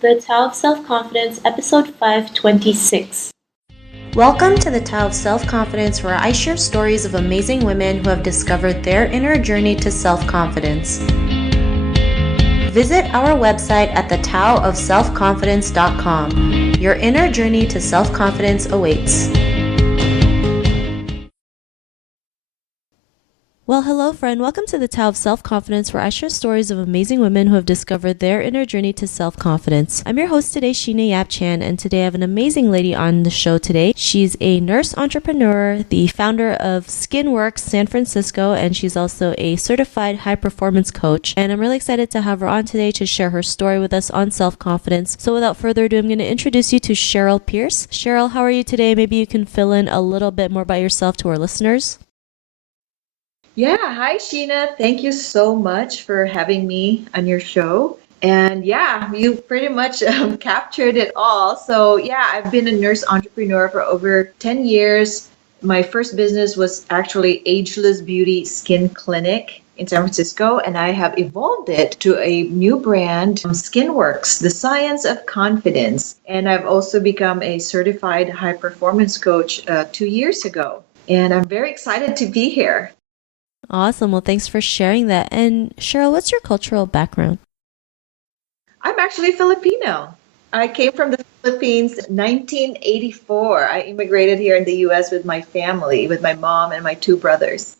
The Tao of Self-Confidence, Episode 526. Welcome to the Tao of Self-Confidence, where I share stories of amazing women who have discovered their inner journey to self-confidence. Visit our website at thetaoofselfconfidence.com. Your inner journey to self-confidence awaits. Well, hello, friend. Welcome to the Tao of Self-Confidence, where I share stories of amazing women who have discovered their inner journey to self-confidence. I'm your host today, Sheena Yap Chan, and today I have an amazing lady on the show today. She's a nurse entrepreneur, the founder of Skinworx San Francisco, and she's also a certified high-performance coach. And I'm really excited to have her on today to share her story with us on self-confidence. So without further ado, I'm going to introduce you to Cheryl Pierce. Cheryl, how are you today? Maybe you can fill in a little bit more about yourself to our listeners. Yeah, hi Sheena. Thank you so much for having me on your show. And yeah, you pretty much captured it all. So yeah, I've been a nurse entrepreneur for over 10 years. My first business was actually Ageless Beauty Skin Clinic in San Francisco, and I have evolved it to a new brand, Skinworx, the science of confidence. And I've also become a certified high performance coach 2 years ago. And I'm very excited to be here. Awesome. Well, thanks for sharing that. And Cheryl, what's your cultural background? I'm actually Filipino. I came from the Philippines in 1984. I immigrated here in the US with my family, with my mom and my two brothers.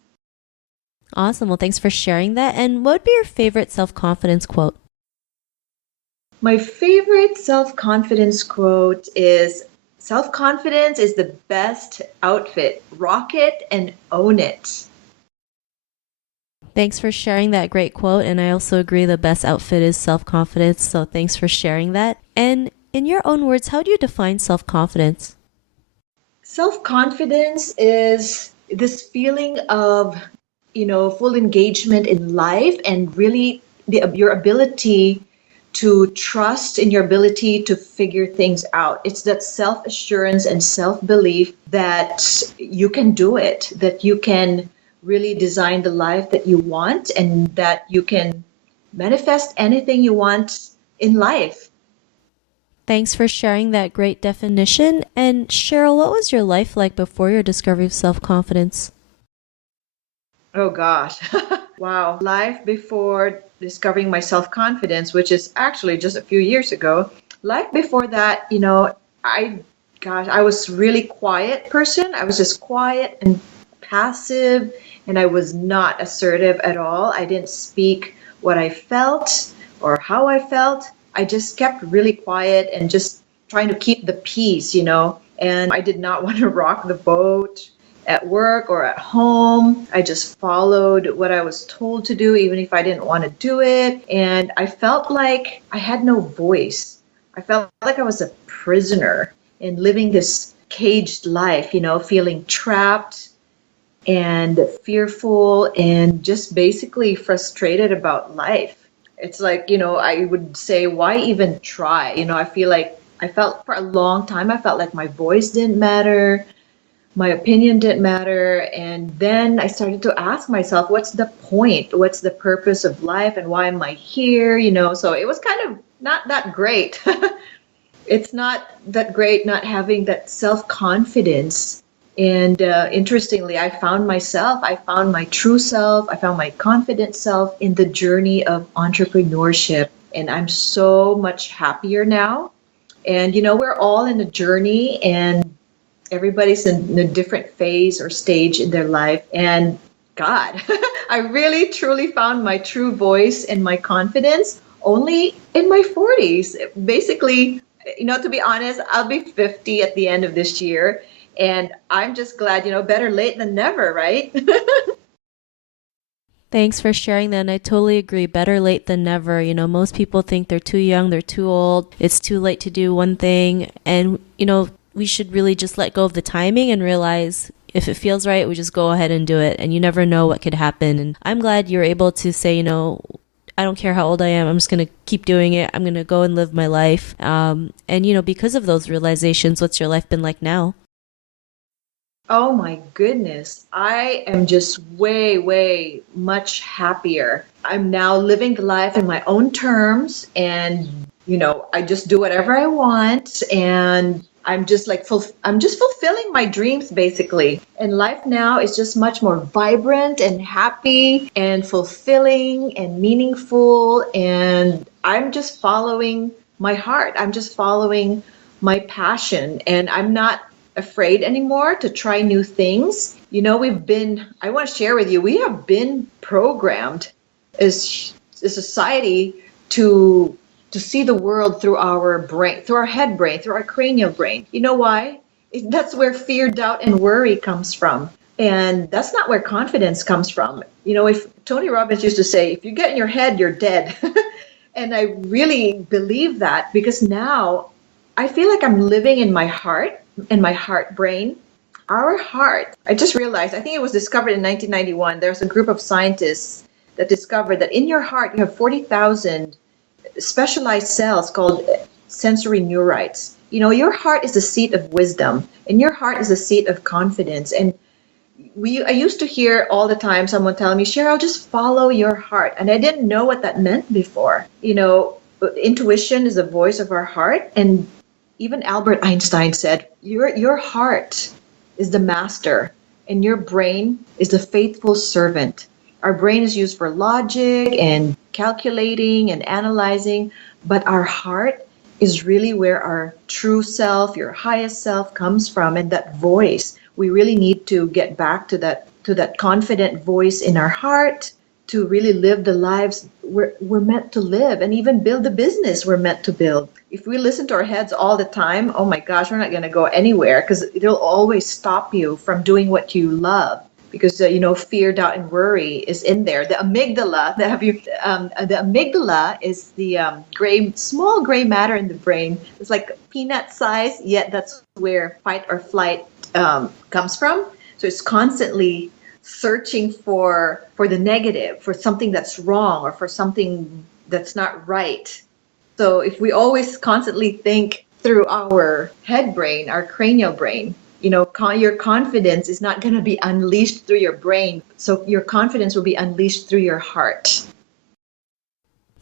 Awesome. Well, thanks for sharing that. And what would be your favorite self-confidence quote? My favorite self-confidence quote is, self-confidence is the best outfit. Rock it and own it. Thanks for sharing that great quote. And I also agree the best outfit is self-confidence. So thanks for sharing that. And in your own words, how do you define self-confidence? Self-confidence is this feeling of, full engagement in life and really your ability to trust in your ability to figure things out. It's that self-assurance and self-belief that you can do it, that you can really design the life that you want and that you can manifest anything you want in life. Thanks for sharing that great definition. And Cheryl, what was your life like before your discovery of self-confidence? Oh gosh. Wow. Life before discovering my self-confidence, which is actually just a few years ago. Life before that, I was really quiet person. I was just quiet and passive, and I was not assertive at all. I didn't speak what I felt or how I felt. I just kept really quiet and just trying to keep the peace. And I did not want to rock the boat at work or at home. I just followed what I was told to do, even if I didn't want to do it. And I felt like I had no voice. I felt like I was a prisoner in living this caged life, feeling trapped and fearful and just basically frustrated about life. It's like, I would say, why even try? I felt for a long time, I felt like my voice didn't matter, my opinion didn't matter. And then I started to ask myself, what's the point? What's the purpose of life? And why am I here? So it was kind of not that great. It's not that great not having that self-confidence. And interestingly, I found my true self, I found my confident self in the journey of entrepreneurship. And I'm so much happier now. And, we're all in a journey and everybody's in a different phase or stage in their life. And God, I really truly found my true voice and my confidence only in my 40s. Basically, to be honest, I'll be 50 at the end of this year. And I'm just glad, better late than never, right? Thanks for sharing that. And I totally agree. Better late than never. Most people think they're too young, they're too old, it's too late to do one thing. And, we should really just let go of the timing and realize if it feels right, we just go ahead and do it. And you never know what could happen. And I'm glad you're able to say, I don't care how old I am, I'm just going to keep doing it. I'm going to go and live my life. And, because of those realizations, what's your life been like now? Oh my goodness. I am just way, way much happier. I'm now living the life in my own terms and I just do whatever I want, and I'm just like I'm just fulfilling my dreams basically. And life now is just much more vibrant and happy and fulfilling and meaningful, and I'm just following my heart. I'm just following my passion, and I'm not afraid anymore to try new things. I want to share with you, we have been programmed as a society to see the world through our brain, through our head brain, through our cranial brain. You know why? That's where fear, doubt, and worry comes from. And that's not where confidence comes from. If Tony Robbins used to say, if you get in your head, you're dead. And I really believe that, because now I feel like I'm living in my heart and my heart brain. Our heart, I just realized, I think it was discovered in 1991. There's a group of scientists that discovered that in your heart you have 40,000 specialized cells called sensory neurites. Your heart is the seat of wisdom, and your heart is the seat of confidence. And I used to hear all the time someone telling me, Cheryl, just follow your heart. And I didn't know what that meant before. Intuition is the voice of our heart. And even Albert Einstein said, your heart is the master, and your brain is the faithful servant. Our brain is used for logic and calculating and analyzing, but our heart is really where our true self, your highest self, comes from. And that voice, we really need to get back to that confident voice in our heart to really live the lives we're meant to live, and even build the business we're meant to build. If we listen to our heads all the time, oh my gosh, we're not going to go anywhere, because it'll always stop you from doing what you love. Because fear, doubt, and worry is in there. The amygdala, the amygdala is the small gray matter in the brain. It's like peanut size, yet that's where fight or flight comes from. So it's constantly searching for the negative, for something that's wrong, or for something that's not right. So if we always constantly think through our head brain, our cranial brain, your confidence is not going to be unleashed through your brain. So your confidence will be unleashed through your heart.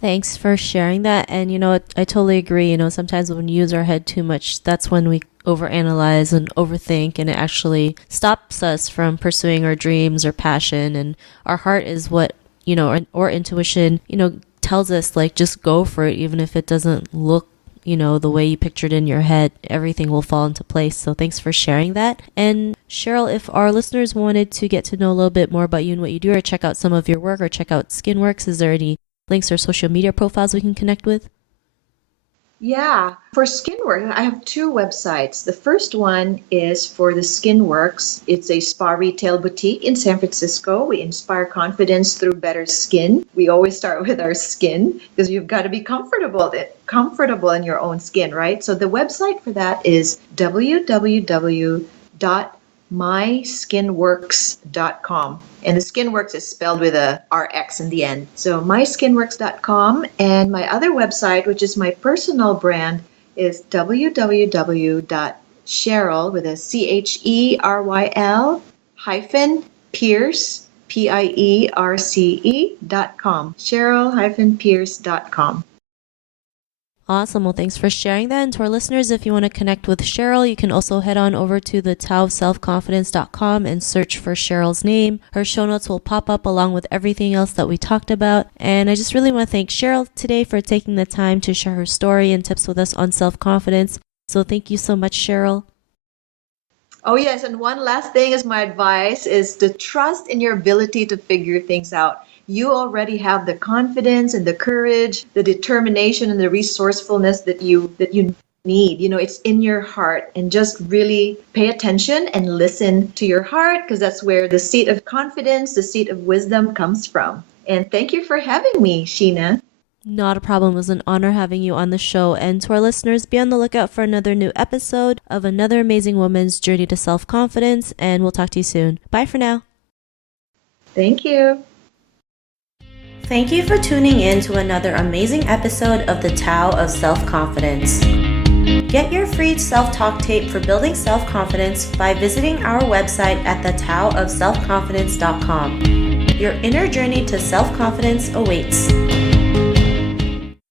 Thanks for sharing that. And, I totally agree. Sometimes when we use our head too much, that's when we overanalyze and overthink, and it actually stops us from pursuing our dreams or passion. And our heart is what, or intuition, tells us, like, just go for it. Even if it doesn't look the way you pictured in your head, everything will fall into place. So thanks for sharing that. And Cheryl, if our listeners wanted to get to know a little bit more about you and what you do, or check out some of your work, or check out Skinworx, is there any links or social media profiles we can connect with? Yeah, for Skinworx, I have two websites. The first one is for the Skinworx. It's a spa retail boutique in San Francisco. We inspire confidence through better skin. We always start with our skin, because you've got to be comfortable in your own skin, right? So the website for that is www.myskinworx.com. And the Skinworx is spelled with a RX in the end. So myskinworx.com. And my other website, which is my personal brand, is www.cheryl with a CHERYL -Pierce, PIERCE.com. Cheryl-Pierce.com. Awesome. Well, thanks for sharing that. And to our listeners, if you want to connect with Cheryl, you can also head on over to the taoofselfconfidence.com and search for Cheryl's name. Her show notes will pop up along with everything else that we talked about. And I just really want to thank Cheryl today for taking the time to share her story and tips with us on self-confidence. So thank you so much, Cheryl. Oh, yes. And one last thing is my advice is to trust in your ability to figure things out. You already have the confidence and the courage, the determination and the resourcefulness that you need. It's in your heart, and just really pay attention and listen to your heart, because that's where the seat of confidence, the seat of wisdom comes from. And thank you for having me, Sheena. Not a problem. It was an honor having you on the show. And to our listeners, be on the lookout for another new episode of another amazing woman's journey to self-confidence. And we'll talk to you soon. Bye for now. Thank you. Thank you for tuning in to another amazing episode of the Tao of Self-Confidence. Get your free self-talk tape for building self-confidence by visiting our website at thetaoofselfconfidence.com. Your inner journey to self-confidence awaits.